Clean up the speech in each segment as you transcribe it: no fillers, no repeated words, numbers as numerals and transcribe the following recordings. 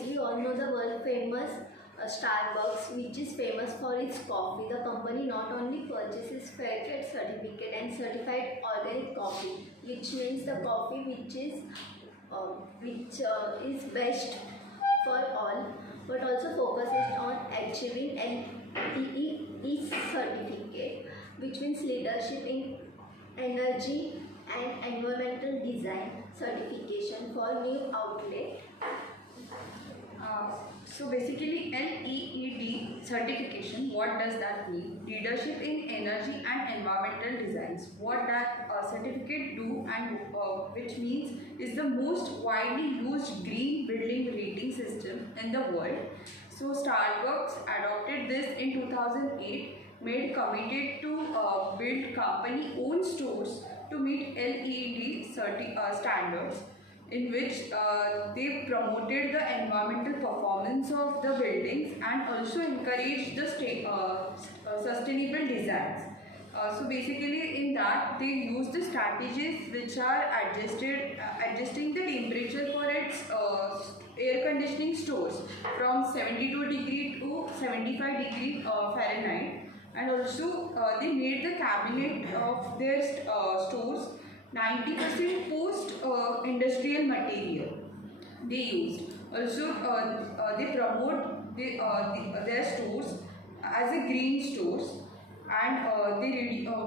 as we all know, the world famous Starbucks, which is famous for its coffee. The company not only purchases fair trade certificate and certified organic coffee, which means the coffee which is best for all, but also focuses on achieving an EE certificate, which means leadership in energy and environmental design certification for new outlet. So basically LEED certification, what does that mean? Leadership in energy and environmental designs. What that certificate do, and which means is the most widely used green building rating system in the world. So Starbucks adopted this in 2008, made committed to build company owned stores to meet LEED standards, in which they promoted the environmental performance of the buildings and also encouraged the sustainable designs. So basically in that they use the strategies which are adjusting the temperature for its air conditioning stores from 72 degree to 75 degree Fahrenheit, and also they made the cabinet of their stores 90% post-industrial material they used. Also, they promote their stores as a green stores, and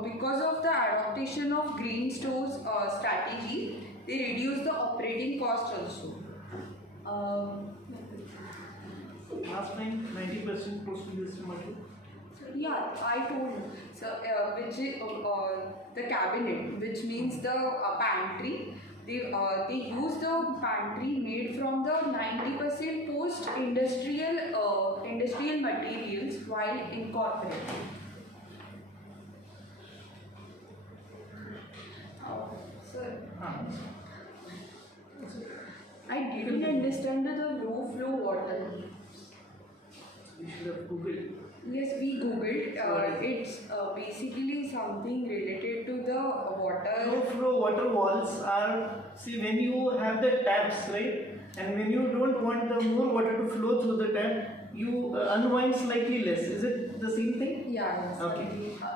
because of the adoption of green stores strategy, they reduce the operating cost also. Last time 90% post-industrial material. Yeah, I told you. So, which is the cabinet, which means the pantry. They use the pantry made from the 90% post-industrial industrial materials while incorporating. Sir, I didn't understand the low flow water. We should have Googled. Yes, we googled. It's basically something related to the water. Low flow water walls are, see, when you have the taps, right, and when you don't want the more water to flow through the tap, you unwind slightly less. Is it the same thing? Yeah. Yes, okay.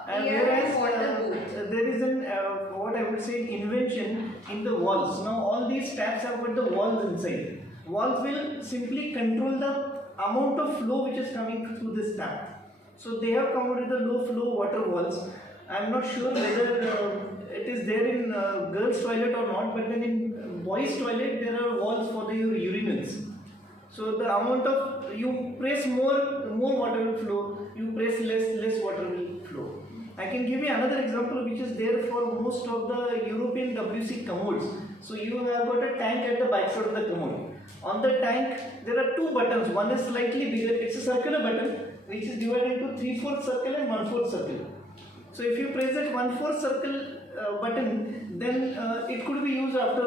And Whereas there is an what I would say invention in the walls. Now all these taps have got the walls inside. Walls will simply control the amount of flow which is coming through this tap. So they have come out with the low flow water walls. I am not sure whether it is there in girls' toilet or not, but then in boys' toilet there are walls for the urinals. So the amount of, you press more water will flow, you press less water will flow. I can give you another example which is there for most of the European WC commodes. So you have got a tank at the back side of the commode. On the tank there are two buttons. One is slightly bigger, it's a circular button which is divided into 3/4 circle and 1/4 circle. So if you press that 1/4 circle button, then it could be used after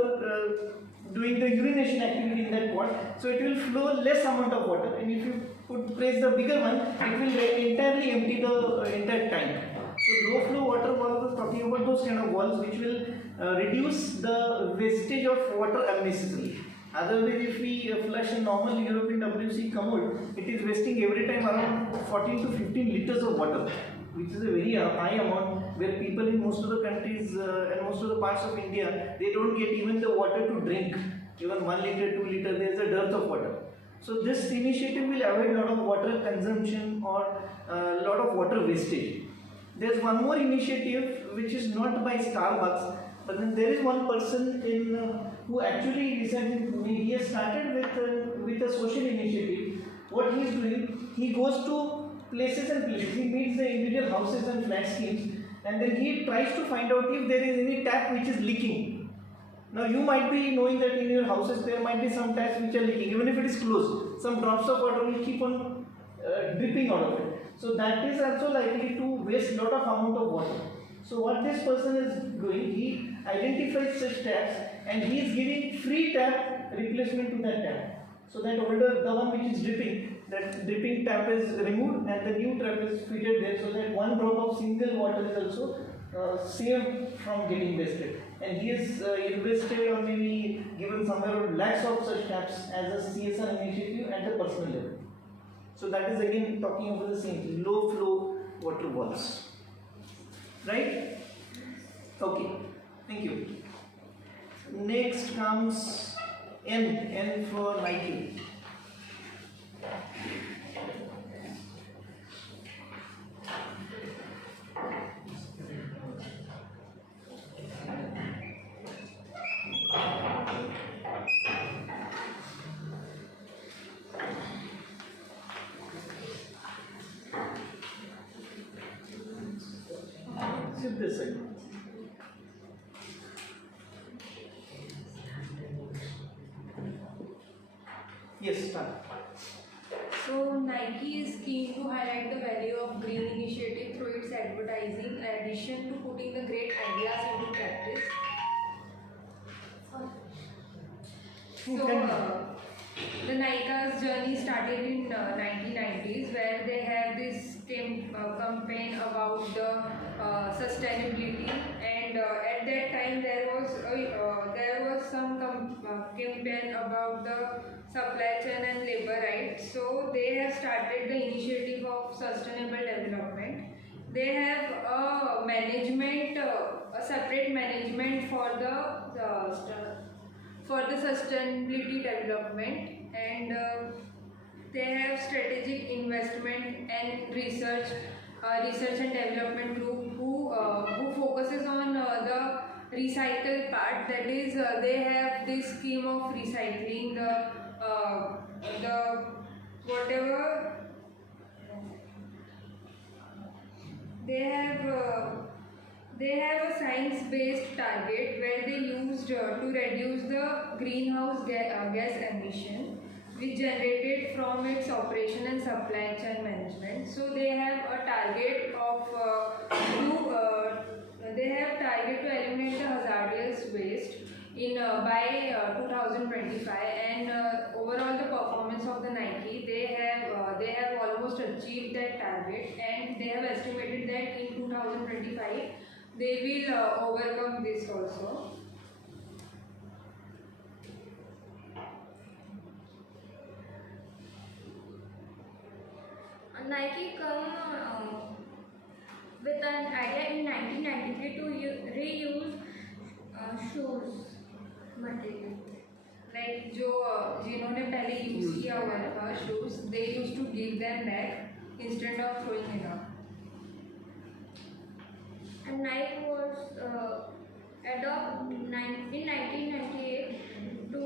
doing the urination activity in that pot. So it will flow less amount of water, and if you could press the bigger one, it will entirely empty the entire tank. So low flow water walls, talking about those kind of walls which will reduce the wastage of water unnecessarily. Otherwise, if we flush a normal European WC commode, it is wasting every time around 14 to 15 liters of water, which is a very high amount, where people in most of the countries and most of the parts of India, they don't get even the water to drink. Even 1 liter, 2 liter, there is a dearth of water. So this initiative will avoid a lot of water consumption or a lot of water wastage. There is one more initiative which is not by Starbucks, but then there is one person who actually decided, he has started with a social initiative. What he is doing, he goes to places and places, he meets the individual houses and flat schemes, and then he tries to find out if there is any tap which is leaking. Now you might be knowing that in your houses there might be some taps which are leaking, even if it is closed, some drops of water will keep on dripping out of it. So that is also likely to waste a lot of amount of water. So what this person is doing, he identifies such taps and he is giving free tap replacement to that tap. So that the one which is dripping, that dripping tap is removed and the new tap is fitted there, so that one drop of single water is also saved from getting wasted. and he has invested or maybe given somewhere around lakhs of such taps as a CSR initiative at the personal level. So that is again talking about the same thing, low flow water walls. Right? Okay, thank you. Next comes N for Nike. Sit this side. Yes, start. So Nike is keen to highlight the value of green initiative through its advertising, in addition to putting the great ideas into practice. So the Nike's journey started in 1990s, where they have this campaign about the sustainability, and at that time there was some campaign about the supply chain and labor rights. So they have started the initiative of sustainable development. They have a management, a separate management for the sustainability development, and they have strategic investment and research and development group who focuses on the recycle part. That is, they have this scheme of recycling the whatever they have a science-based target where they used to reduce the greenhouse gas emission which generated from its operation and supply chain management. So they have a target of to eliminate the hazardous waste in by 2025, and overall the performance of the Nike, they have almost achieved that target, and they have estimated that in 2025 they will overcome this also. Nike come with an idea in 1993 to reuse shoes material. Like जिन्होंने पहले use किया हुआ था shoes, they used to give them back instead of throwing it out. And Nike was adopted in 1998 to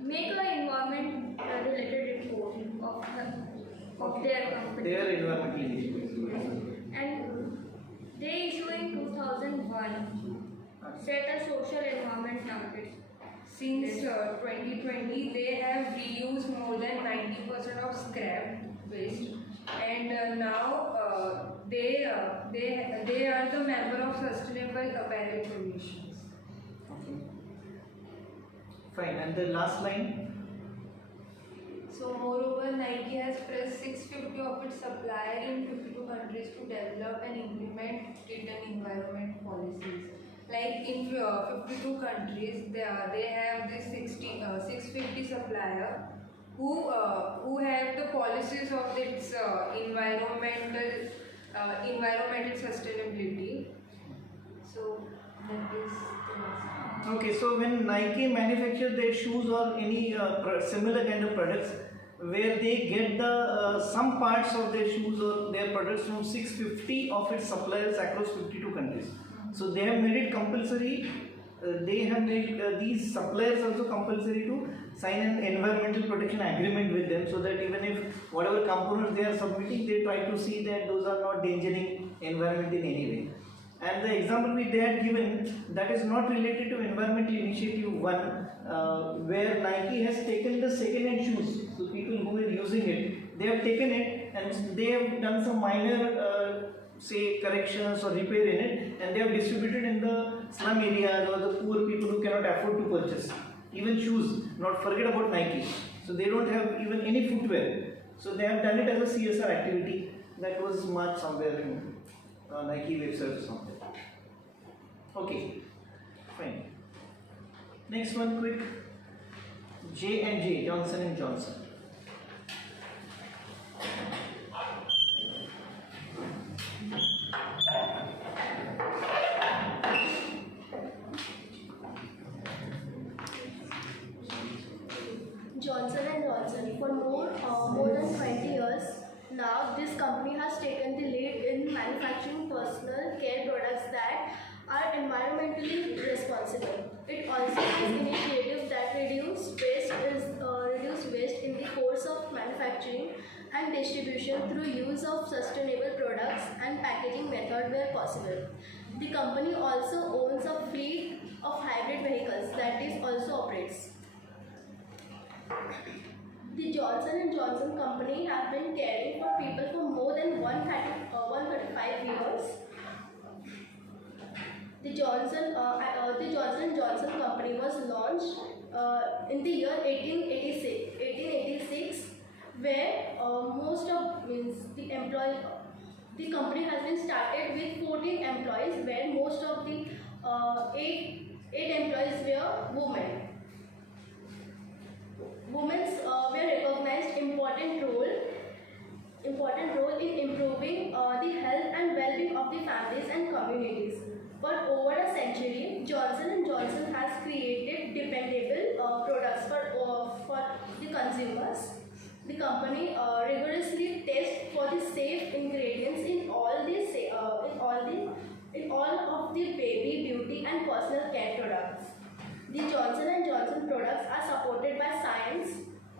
make a environment related report of their company. Their environmental initiatives. And they issue in 2001 set a social environment target. Since 2020, they have reused more than 90% of scrap waste, and now they are the member of Sustainable Apparel Coalitions. Okay. Fine. And the last line. So moreover, Nike has pressed 650 of its suppliers in 52 countries to develop and implement written environment policies. Like in 52 countries, they have this 650 supplier who have the policies of its environmental sustainability. So that is the last. Okay, so when Nike manufacture their shoes or any similar kind of products, where they get the some parts of their shoes or their products from 650 of its suppliers across 52 countries. So they have made it compulsory. They have made these suppliers also compulsory to sign an environmental protection agreement with them, so that even if whatever components they are submitting, they try to see that those are not endangering environment in any way. And the example which they had given, that is not related to Environmental Initiative 1, where Nike has taken the second-hand shoes. So people who are using it, they have taken it and they have done some minor say corrections or repair in it, and they have distributed in the slum areas or the poor people who cannot afford to purchase even shoes. Not forget about Nike. So they don't have even any footwear. So they have done it as a CSR activity that was marked somewhere in Nike website or something. Okay, fine. Next one, quick. J&J, Johnson and Johnson. Johnson and Johnson. For more than 20 years now, this company has taken the lead in manufacturing personal care products that are environmentally responsible. It also has initiatives that reduce waste in the course of manufacturing and distribution through use of sustainable products and packaging method where possible. The company also owns a fleet of hybrid vehicles that is also operates. The Johnson & Johnson company have been caring for people for more than 135 years. The Johnson & Johnson company was launched in the year 1886, where the company has been started with 14 employees, where most of the 8 employees were women. Women were recognized important role in improving the health and well-being of the families and communities. For over a century, Johnson & Johnson has created dependable products for the consumers. The company rigorously tests for the safe ingredients in all of the baby, beauty and personal care products. The Johnson & Johnson products are supported by science,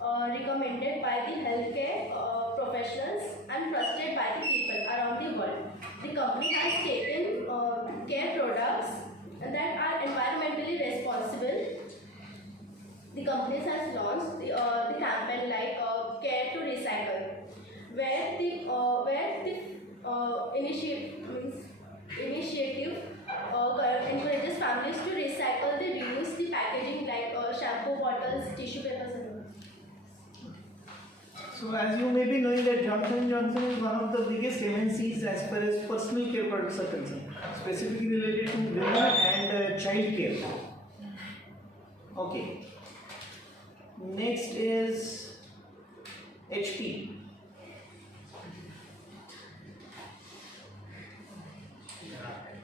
recommended by the healthcare professionals and trusted by the people around the world. The company has taken care products that are environmentally responsible. The company has launched the campaign like Care to Recycle, where the initiative encourages families to recycle the reuse the packaging like shampoo bottles, tissue papers and all. So as you may be knowing that Johnson & Johnson is one of the biggest MNCs as far as personal care products are concerned, specifically related to women and child care. Okay. Next is HP.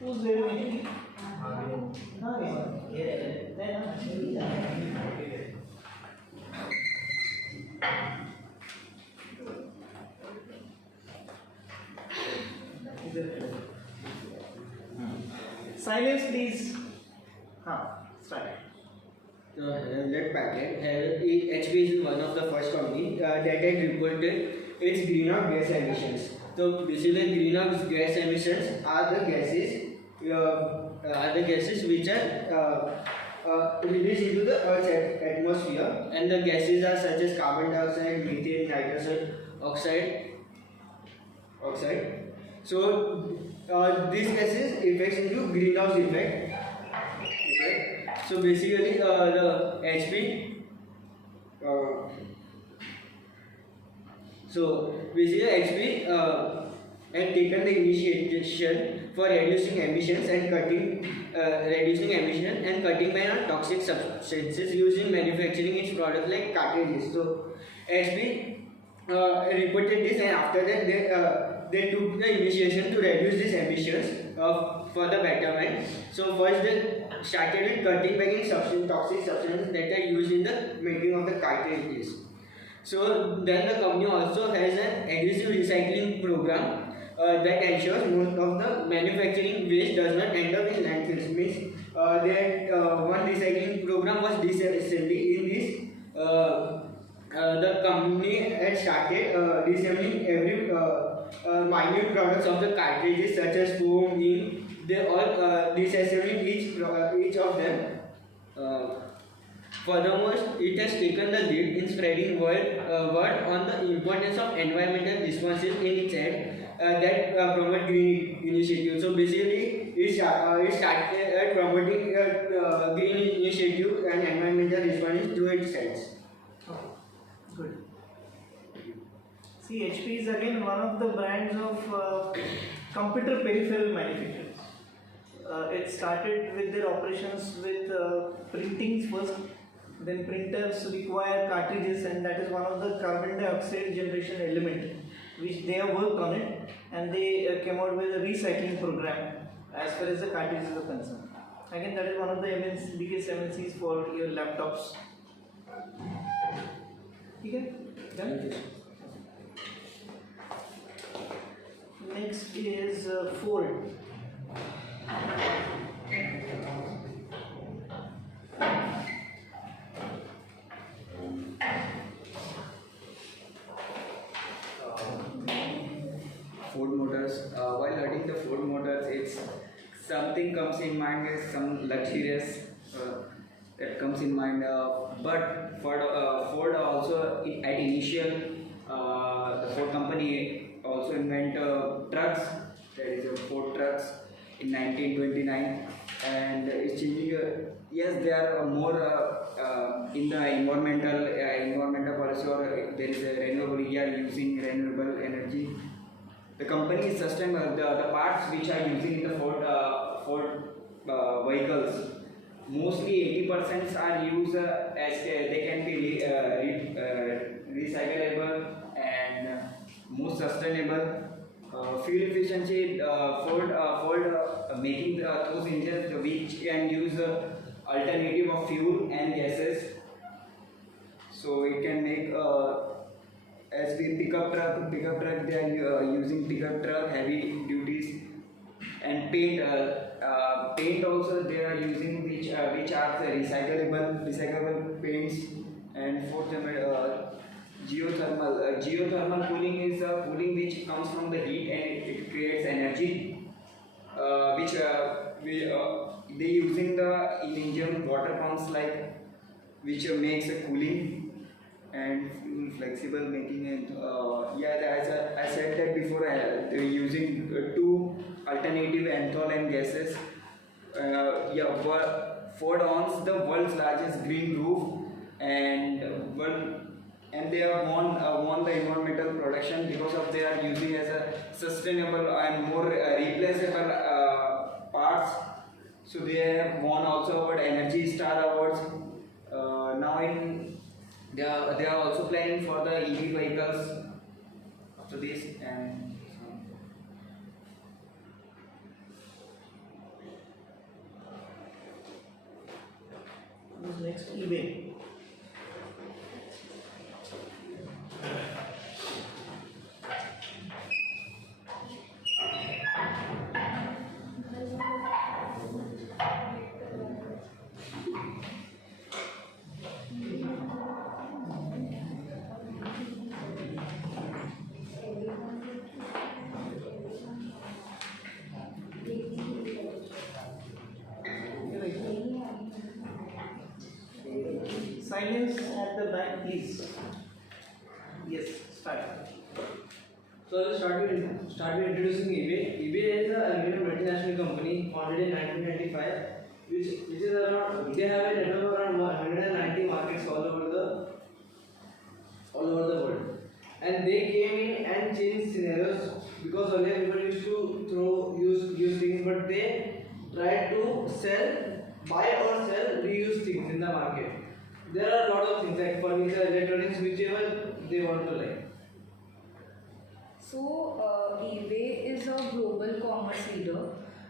Who's there in HP? Silence, please. Start. Hewlett Packard, HP is one of the first company that had reported its greenhouse gas emissions. So basically, greenhouse gas emissions are the gases which are released into the Earth's atmosphere, and the gases are such as carbon dioxide, methane, nitrogen oxide. So these gases affects into greenhouse effect. So basically, the HP. HP had taken the initiation for reducing emissions and cutting back on toxic substances used in manufacturing its products like cartridges. So HP reported this, and after that they took the initiation to reduce these emissions for the betterment. So first they started with cutting back in toxic substances that are used in the making of the cartridges. So then the company also has an adhesive recycling program that ensures most of the manufacturing waste does not end up in landfills. Means one recycling program was disassembly. In this, the company had started disassembling every minute products of the cartridges such as foam, ink. They all disassembling each of them. Furthermore, it has taken the lead in spreading word on the importance of environmental responsibility in its head that promote green initiatives. So basically, it started promoting green initiative and environmental responsibility through its heads. Okay, good. See, HP is again one of the brands of computer peripheral manufacturers. It started with their operations with printings first, then printers require cartridges, and that is one of the carbon dioxide generation element which they have worked on it, and they came out with a recycling program as far as the cartridges are concerned. Again, that is one of the biggest MNCs for your laptops. Okay? Done? Next is Ford. Ford Motors. While hearing the Ford Motors, it's something comes in mind as some luxurious that comes in mind. But Ford also at initial the Ford company also invent trucks. That is Ford trucks in 1929, and it's changing. Yes, they are more in the environmental policy, or there is a renewable. We are using renewable energy. The company is sustainable. The parts which are using in the Ford vehicles, mostly 80% are used as they can be recyclable and more sustainable. Fuel efficiency, Ford making those engines which can use alternative of fuel and gases, so it can make as we pickup truck they are using pickup truck heavy duties, and paint also they are using which are the recyclable paints. And fourth, geothermal cooling is cooling which comes from the heat and it creates energy, which they using the in engine water pumps like which makes a cooling. And flexible making it. As I said that before, they're using two alternative ethanol and gases. Ford owns the world's largest green roof, and they have won the environmental production because of they are using as a sustainable and more replaceable parts. So they have won also award Energy Star awards. They are also planning for the EV vehicles after this. And who's next? eBay. Silence at the back, please. Yes, start. So I'll start with introducing eBay. eBay is a multinational company founded in 1995, which is around, they have a network of around 190 markets all over the world. And they came in and changed scenarios, because earlier people used to use things, but they tried to buy or sell reused things in the market. There are a lot of things like furniture, electronics, whichever they want to like. So, eBay is a global commerce leader.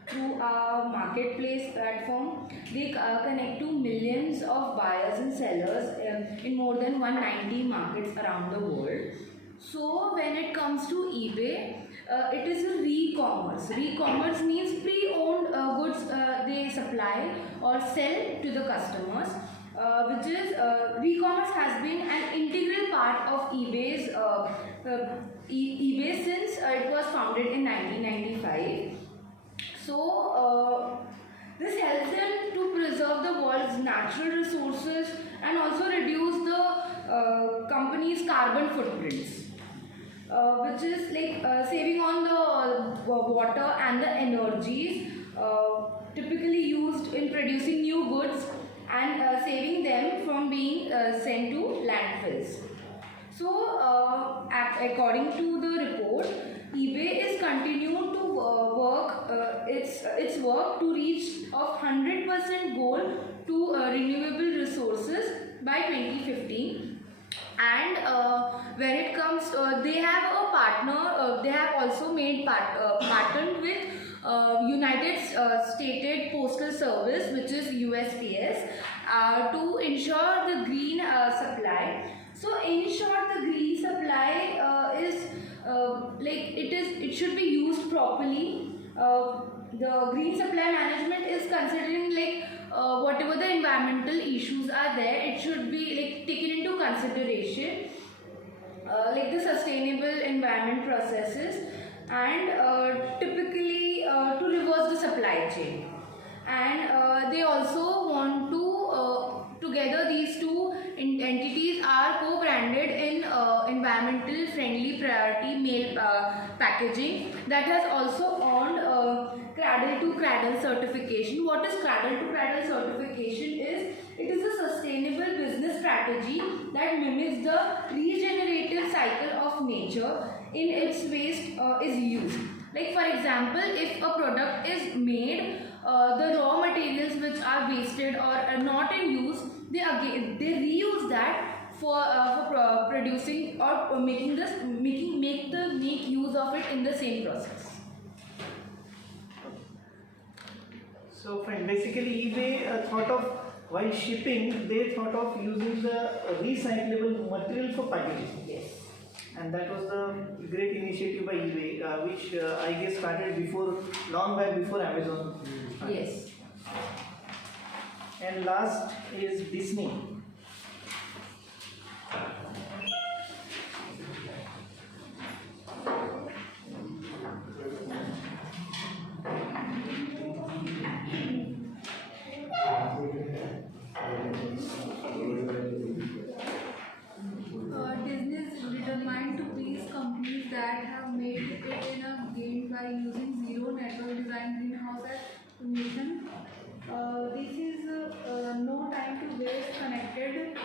Through our marketplace platform, they connect to millions of buyers and sellers in more than 190 markets around the world. So, when it comes to eBay, it is a re-commerce. Re-commerce means pre-owned goods they supply or sell to the customers. Which is re-commerce has been an integral part of eBay's eBay since it was founded in 1995. So this helps them to preserve the world's natural resources and also reduce the company's carbon footprints, which is like saving on the water and the energies typically used in producing new goods, and saving them from being sent to landfills. So, according to the report, eBay is continuing to work its work to reach of 100% goal to renewable resources by 2015. And when it comes, they have a partner. They have also made patent with United States Postal Service, which is USPS, to ensure the green supply. So in short, the green supply is it should be used properly. The green supply management is considering whatever the environmental issues are there, it should be taken into consideration, like the sustainable environment processes, and typically to reverse the supply chain. And they also want to together these two entities are co-branded in environmental friendly priority mail packaging that has also earned cradle to cradle certification. What is cradle to cradle certification is, it is a sustainable business strategy that mimics the regenerative cycle of nature in its waste is used. Like for example, if a product is made, the raw materials which are wasted or are not in use, they reuse that for producing or make use of it in the same process. So friend, basically eBay thought of, while shipping, they thought of using the recyclable material for packaging. Yes. And that was the great initiative by eBay, which I guess started long back before Amazon. Yes. And last is Disney. Disney is determined to please companies that have made it in a gain by using zero network design greenhouse gas emission. This is no time to waste connected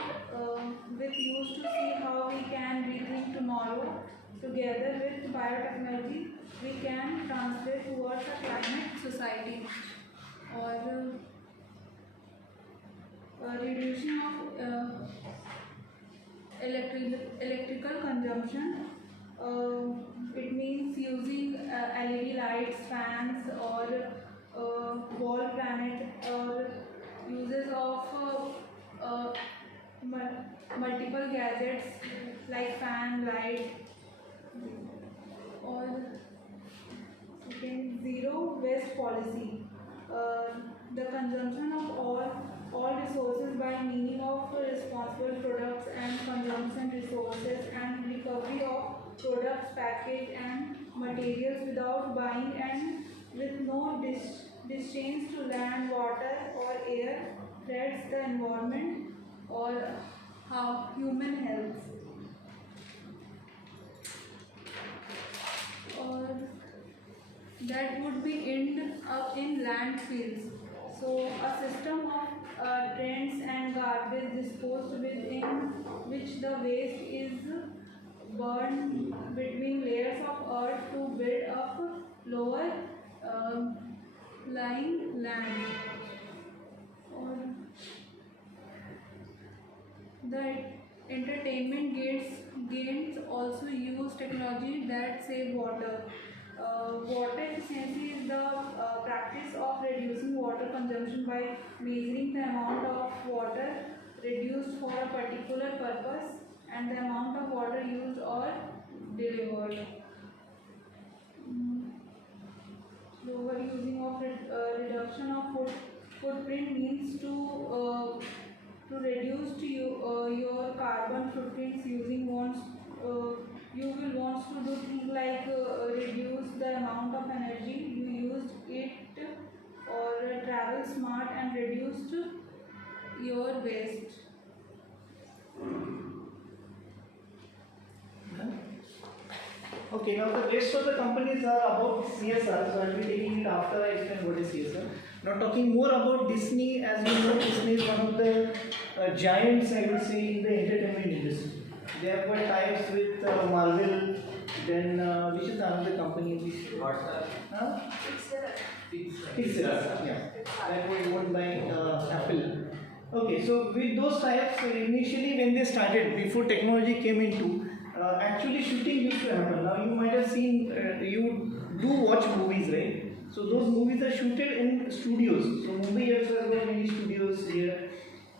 with use to see how we can rethink tomorrow. Together with biotechnology, we can translate towards a climate society or reduction of electrical consumption. It means using LED lights, fans, or wall planet, or uses of multiple gadgets like fan, light, or second, zero waste policy. The consumption of all resources by meaning of responsible products and consumption resources, and recovery of products, package and materials without buying, and with no disdain to land, water or air, threats the environment or human health. Or that would be end up in landfills. So a system of drains and garbage disposed within which the waste is burned between layers of earth to build up lower lying land. Or the entertainment gains also use technology that save water. Water efficiency is the practice of reducing water consumption by measuring the amount of water reduced for a particular purpose and the amount of water used or delivered. Lower using of reduction of footprint means to reduce your carbon footprints using you will want to do things like reduce the amount of energy you used it, or travel smart and reduce your waste. Okay, now the rest of the companies are about CSR, so I will be taking it after I explain what is CSR. Now talking more about Disney, as you know, Disney is one of the giants, I would say, in the entertainment industry. They have got ties with Marvel. Then which is another company? Huh? Pixar. Yeah. That was owned by Apple. Okay, so with those types, initially when they started, before technology came into, actually shooting used to happen. Now you might have seen, you do watch movies, right? So those movies are shooted in studios. So Mumbai has got many studios here.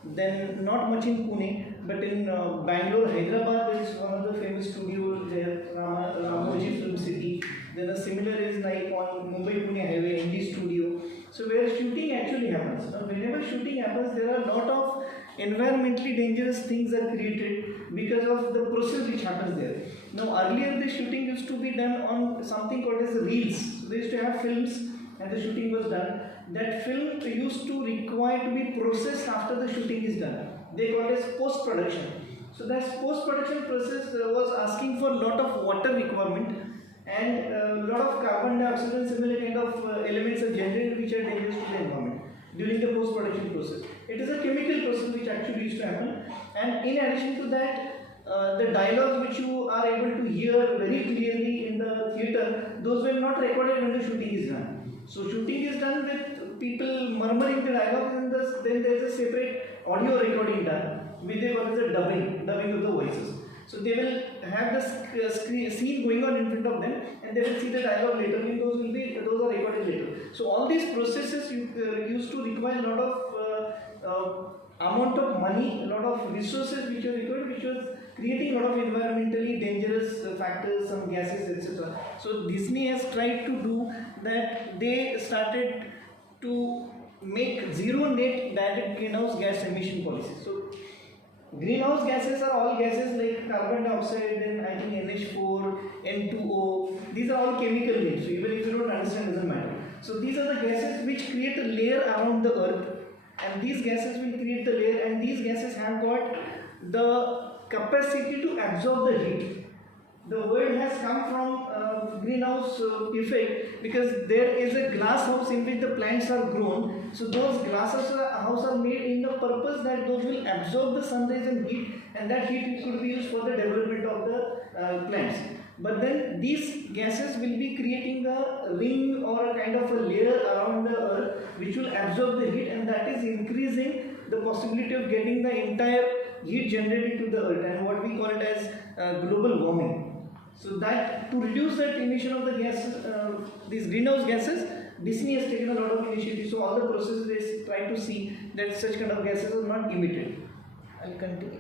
Then not much in Pune, but in Bangalore, Hyderabad there is one of the famous studios there, Ramoji Film City. Then a similar is like on Mumbai Pune Highway, Indie Studio. So where shooting actually happens. Now whenever shooting happens, there are a lot of environmentally dangerous things are created because of the process which happens there. Now earlier the shooting used to be done on something called as reels. They used to have films and the shooting was done. That film used to require to be processed after the shooting is done. They call it as post-production. So that post-production process was asking for a lot of water requirement and a lot of carbon dioxide and similar kind of elements are generated which are dangerous to the environment during the post-production process. It is a chemical process which actually used to happen, and in addition to that, the dialogue which you are able to hear very clearly in the theatre, those were not recorded when the shooting is done. So shooting is done with people murmuring the dialogue, and then there is a separate audio recording done with what is a dubbing of the voices. So they will have the scene going on in front of them, and they will see the dialogue later. And those are recorded later. So all these processes used to require a lot of amount of money, a lot of resources which are required, which was creating a lot of environmentally dangerous factors, some gases, etc. So Disney has tried to do that. They started to make zero net direct greenhouse gas emission policy. So greenhouse gases are all gases like carbon dioxide and I think NH4, N2O. These are all chemical names. So even if you don't understand, it doesn't matter. So these are the gases which create a layer around the earth, and these gases will create the layer, and these gases have got the capacity to absorb the heat. The word has come from greenhouse effect because there is a glass house in which the plants are grown. So those glass houses are made in the purpose that those will absorb the sun rays and heat, and that heat could be used for the development of the plants. But then these gases will be creating a ring or a kind of a layer around the earth which will absorb the heat, and that is increasing the possibility of getting the entire heat generated to the earth, and what we call it as global warming. So that to reduce that emission of the gases, these greenhouse gases, Disney has taken a lot of initiatives. So all the processes they try to see that such kind of gases are not emitted. I'll continue.